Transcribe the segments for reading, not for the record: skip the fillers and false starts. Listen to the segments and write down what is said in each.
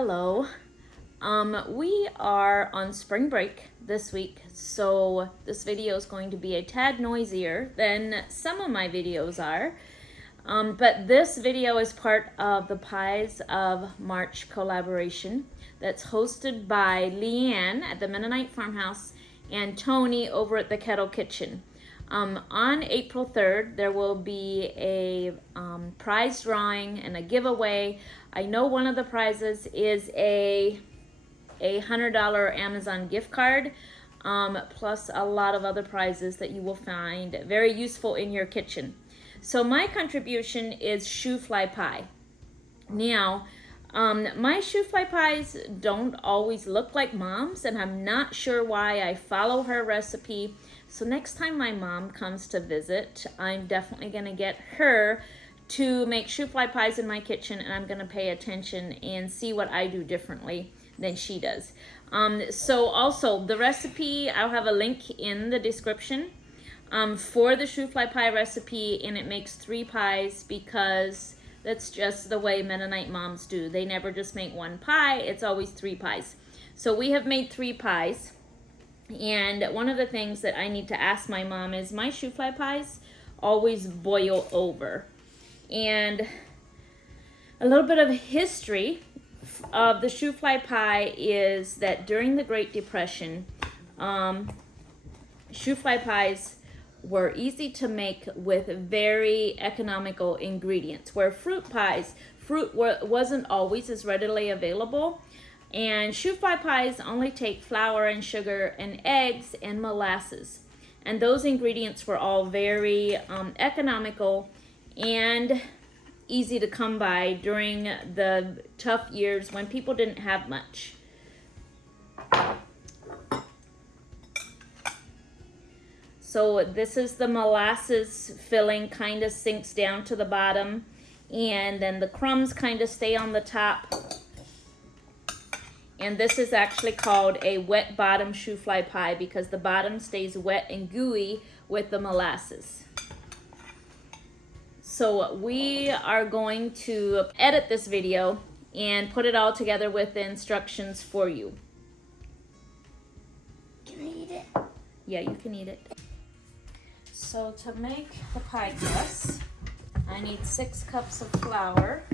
Hello. We are on spring break this week, so this video is going to be a tad noisier than some of my videos are. But this video is part of the Pies of March collaboration that's hosted by Leanne at the Mennonite Farmhouse and Tony over at the Kettle Kitchen. On April 3rd, there will be a prize drawing and a giveaway. I know one of the prizes is a $100 Amazon gift card, plus a lot of other prizes that you will find very useful in your kitchen. So my contribution is Shoofly Pie. Now, my Shoofly pies don't always look like Mom's, and I'm not sure why. I follow her recipe. So next time my mom comes to visit, I'm definitely going to get her to make Shoofly pies in my kitchen, and I'm going to pay attention and see what I do differently than she does. So also, the recipe, I'll have a link in the description for the Shoofly pie recipe, and it makes 3 pies because that's just the way Mennonite moms do. They never just make 1 pie, it's always 3 pies. So we have made 3 pies. And one of the things that I need to ask my mom is my Shoofly pies always boil over. And a little bit of history of the Shoofly pie is that during the Great Depression, Shoofly pies were easy to make with very economical ingredients, where fruit wasn't always as readily available. And Shoofly pies only take flour and sugar and eggs and molasses. And those ingredients were all very economical and easy to come by during the tough years when people didn't have much. So this is the molasses filling, kind of sinks down to the bottom, and then the crumbs kind of stay on the top. And this is actually called a wet bottom Shoofly pie because the bottom stays wet and gooey with the molasses. So we are going to edit this video and put it all together with the instructions for you. Can I eat it? Yeah, you can eat it. So to make the pie crust, I need 6 cups of flour.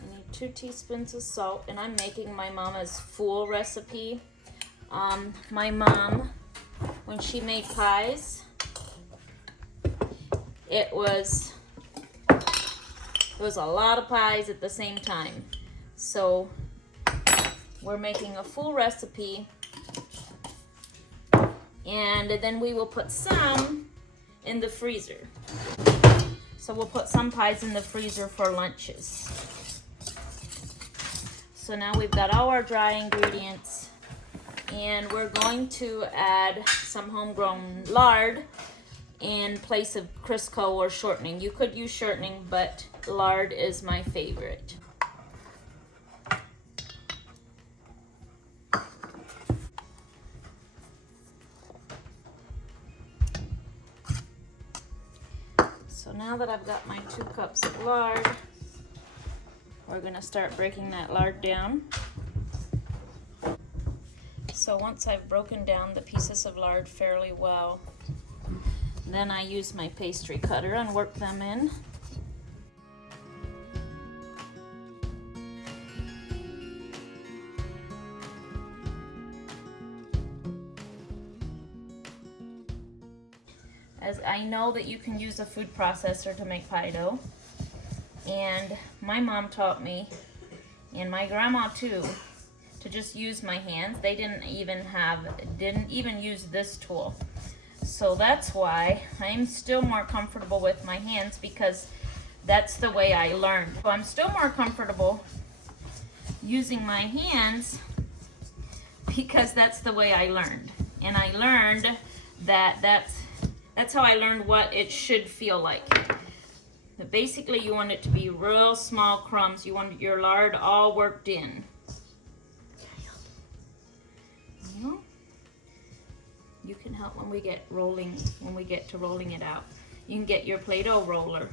I need 2 teaspoons of salt, and I'm making my mama's full recipe. My mom, when she made pies, it was a lot of pies at the same time. So we're making a full recipe, and then we will put some in the freezer. So we'll put some pies in the freezer for lunches. So now we've got all our dry ingredients, and we're going to add some homegrown lard in place of Crisco or shortening. You could use shortening, but lard is my favorite. So now that I've got my 2 cups of lard, we're gonna start breaking that lard down. So once I've broken down the pieces of lard fairly well, then I use my pastry cutter and work them in. As I know that you can use a food processor to make pie dough, and my mom taught me, and my grandma too, to just use my hands. They didn't even use this tool. So that's why I'm still more comfortable with my hands, because that's the way I learned. So I'm still more comfortable using my hands because that's the way I learned. And I learned that that's how I learned what it should feel like. But basically you want it to be real small crumbs. You want your lard all worked in. You can help when we get to rolling it out. You can get your Play-Doh roller.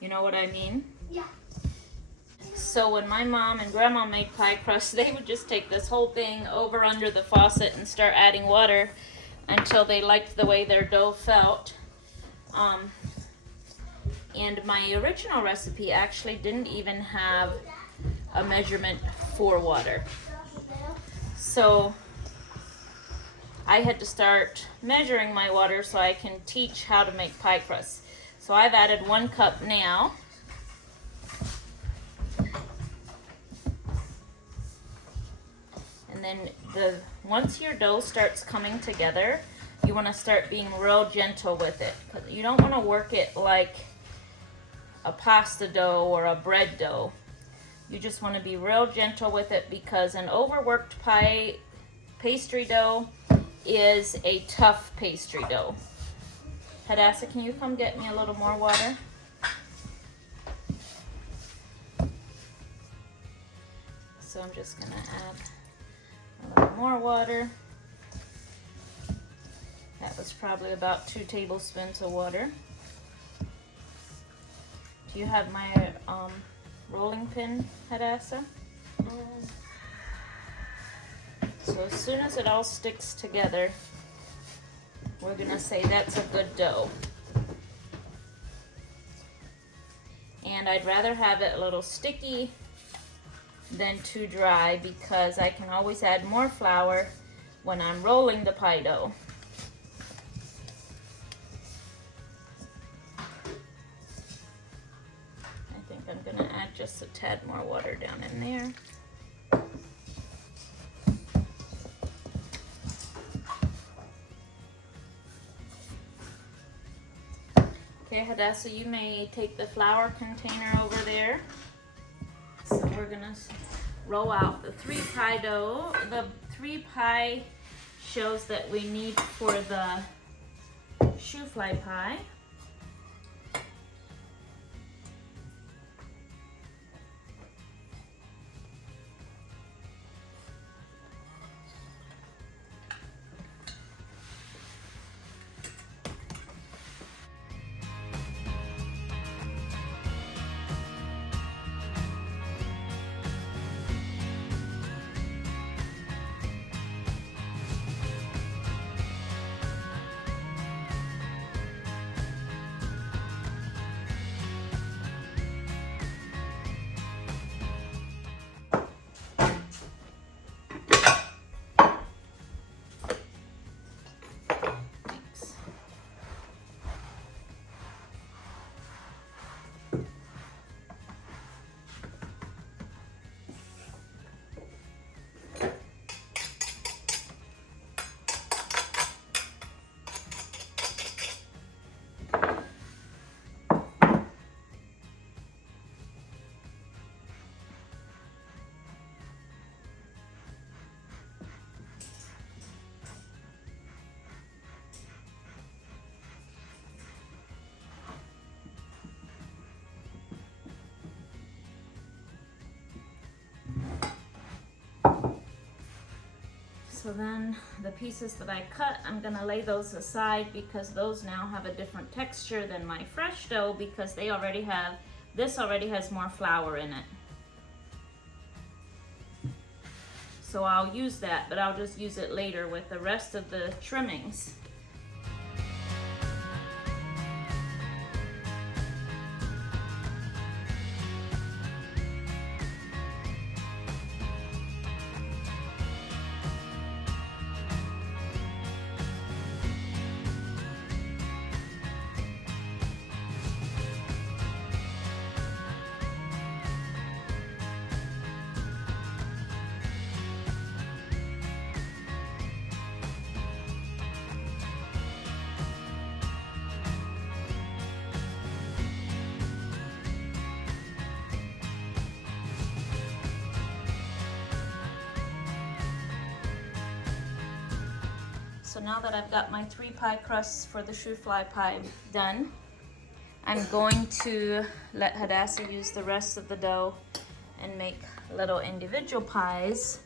You know what I mean? Yeah. So when my mom and grandma made pie crust, they would just take this whole thing over under the faucet and start adding water until they liked the way their dough felt. And my original recipe actually didn't even have a measurement for water. So I had to start measuring my water so I can teach how to make pie crust. So I've added 1 cup now. And then once your dough starts coming together, you want to start being real gentle with it. You don't want to work it like a pasta dough or a bread dough. You just want to be real gentle with it because an overworked pastry dough is a tough pastry dough. Hadassah, can you come get me a little more water? So I'm just going to add a little more water. That was probably about 2 tablespoons of water. Do you have my rolling pin, Hadassah? So as soon as it all sticks together, we're gonna say that's a good dough. And I'd rather have it a little sticky than too dry because I can always add more flour when I'm rolling the pie dough. I'm gonna add just a tad more water down in there. Okay, Hadassah, you may take the flour container over there. So we're gonna roll out the 3 pie dough. The 3 pie shells that we need for the Shoofly pie. So then the pieces that I cut, I'm gonna lay those aside because those now have a different texture than my fresh dough because this already has more flour in it. So I'll use that, but I'll just use it later with the rest of the trimmings. So now that I've got my 3 pie crusts for the Shoofly pie done, I'm going to let Hadassah use the rest of the dough and make little individual pies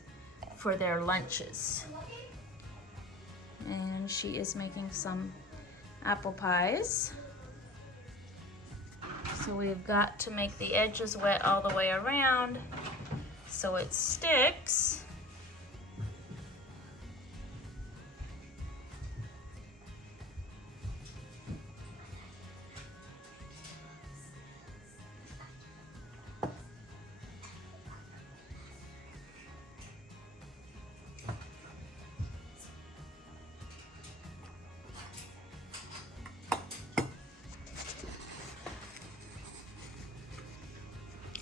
for their lunches. and she is making some apple pies. So we've got to make the edges wet all the way around so it sticks.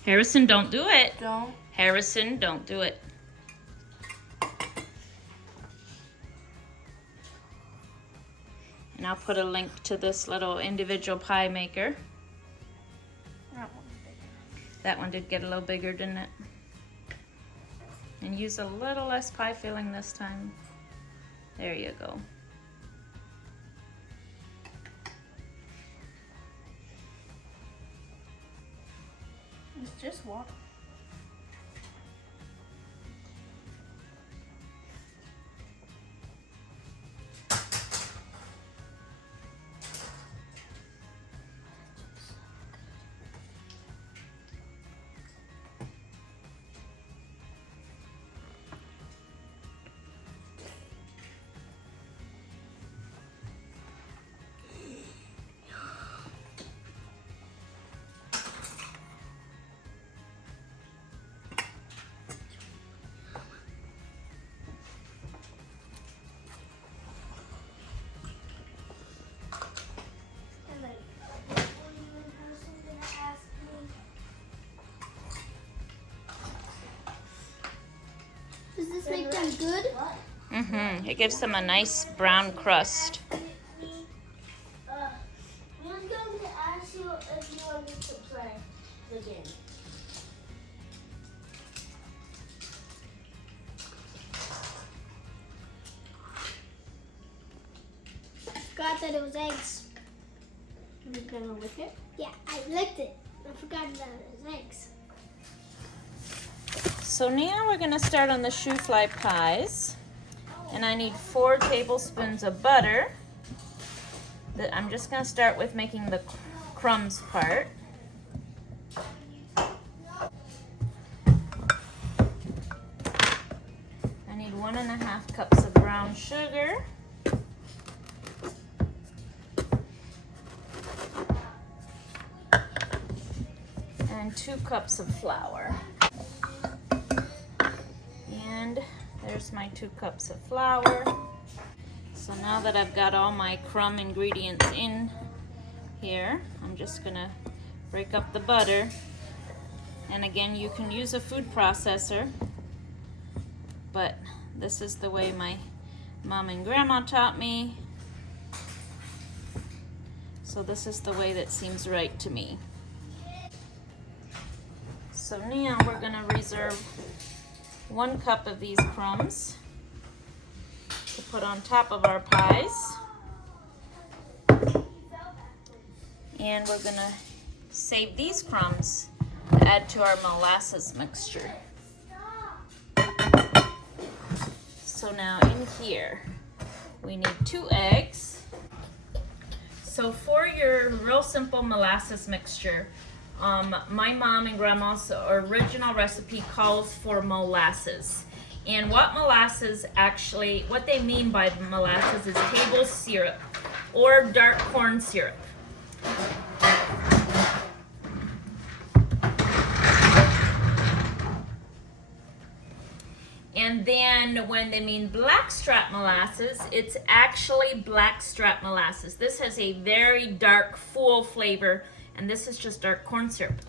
Harrison, don't do it. Don't. Harrison, don't do it. And I'll put a link to this little individual pie maker. That one did get a little bigger, didn't it? And use a little less pie filling this time. There you go. It's just water. Does this make them good? Mm-hmm. It gives them a nice brown crust. I was going to ask you if you wanted to play the game. Forgot that it was eggs. Are you gonna lick it? Yeah, I licked it. I forgot that it was eggs. So now we're gonna start on the Shoofly pies. And I need 4 tablespoons of butter. I'm just gonna start with making the crumbs part. I need 1.5 cups of brown sugar. And 2 cups of flour. And there's my 2 cups of flour. So now that I've got all my crumb ingredients in here, I'm just gonna break up the butter. And again, you can use a food processor, but this is the way my mom and grandma taught me. So this is the way that seems right to me. So now we're gonna reserve 1 cup of these crumbs to put on top of our pies. And we're gonna save these crumbs to add to our molasses mixture. So now in here, we need 2 eggs. So for your real simple molasses mixture, my mom and grandma's original recipe calls for molasses. And what molasses actually, what they mean by molasses is table syrup or dark corn syrup. And then when they mean blackstrap molasses, it's actually blackstrap molasses. This has a very dark, full flavor, and this is just dark corn syrup.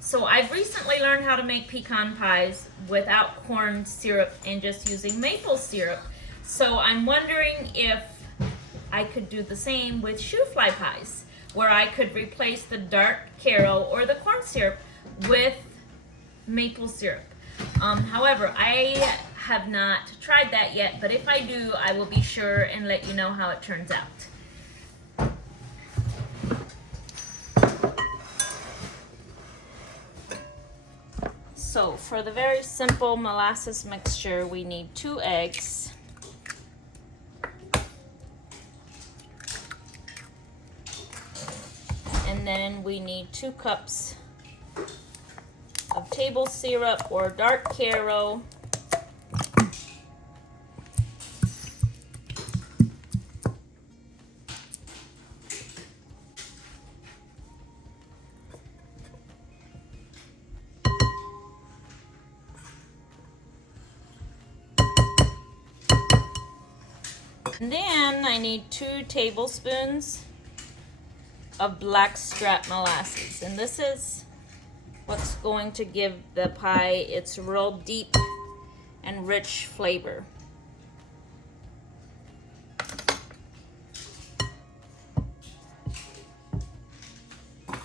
So I've recently learned how to make pecan pies without corn syrup and just using maple syrup. So I'm wondering if I could do the same with Shoofly pies, where I could replace the dark Caro or the corn syrup with maple syrup. However, I have not tried that yet, but if I do, I will be sure and let you know how it turns out. So for the very simple molasses mixture, we need 2 eggs. And then we need 2 cups of table syrup or dark Caro. And then I need 2 tablespoons of blackstrap molasses. And this is what's going to give the pie its real deep and rich flavor. And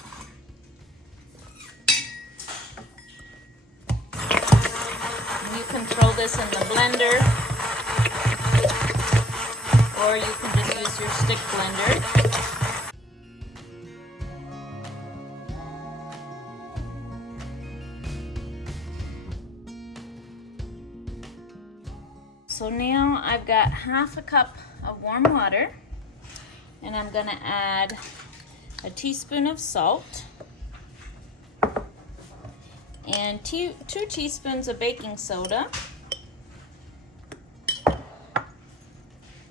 you can throw this in the blender, or you can just use your stick blender. So now I've got 1/2 cup of warm water, and I'm gonna add a teaspoon of salt and 2 teaspoons of baking soda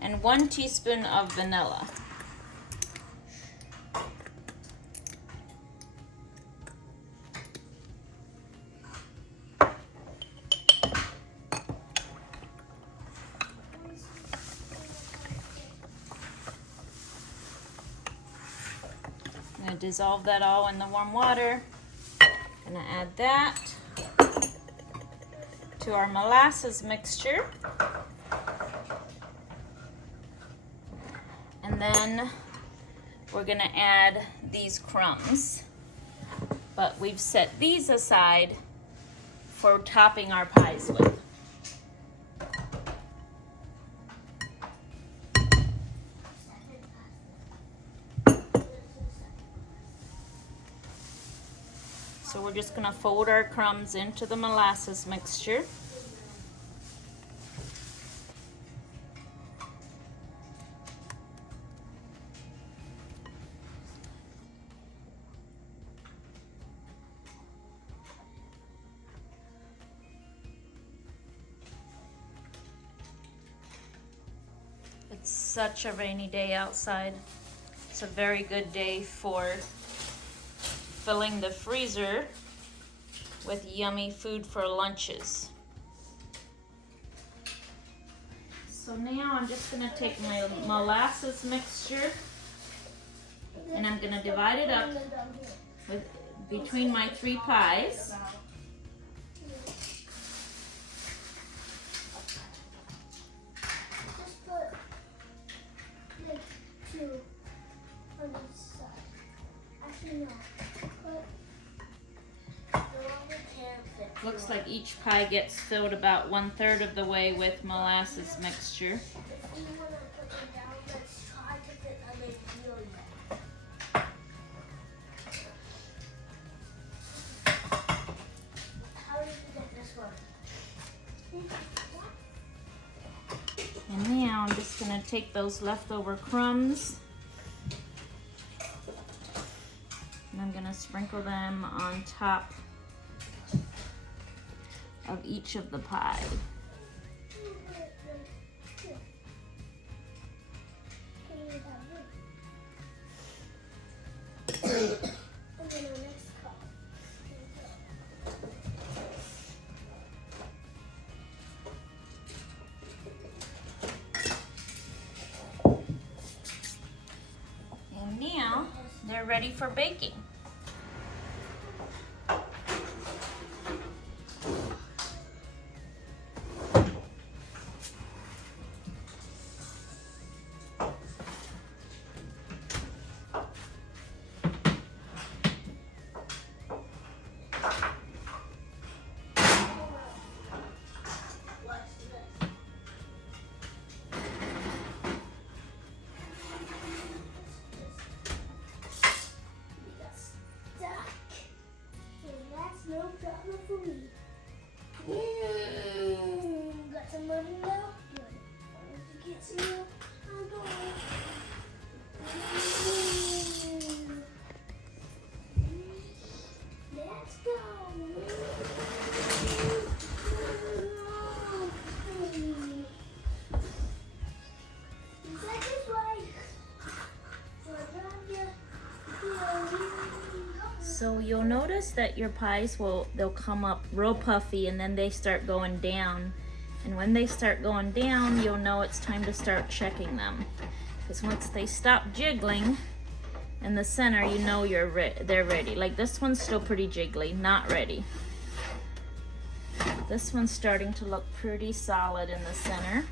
and 1 teaspoon of vanilla. I'm going to dissolve that all in the warm water. I'm going to add that to our molasses mixture. And then we're going to add these crumbs. But we've set these aside for topping our pies with. So we're just going to fold our crumbs into the molasses mixture. It's such a rainy day outside. It's a very good day for filling the freezer with yummy food for lunches. So now I'm just going to take my molasses mixture and I'm going to divide it up between my 3 pies. Just put like 2 on each side. Actually, no. Looks like each pie gets filled about 1/3 of the way with molasses mixture. If you want to put them down, let's try to fit a big deal yet. How did you get this one? And now I'm just going to take those leftover crumbs and I'm going to sprinkle them on top of each of the pie. And now they're ready for baking. So you'll notice that your pies they'll come up real puffy and then they start going down. And when they start going down, you'll know it's time to start checking them. Because once they stop jiggling in the center, you know they're ready. Like this one's still pretty jiggly, not ready. This one's starting to look pretty solid in the center.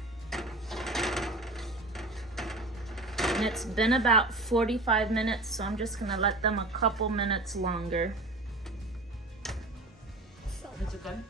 And it's been about 45 minutes, so I'm just gonna let them a couple minutes longer. So Is it good?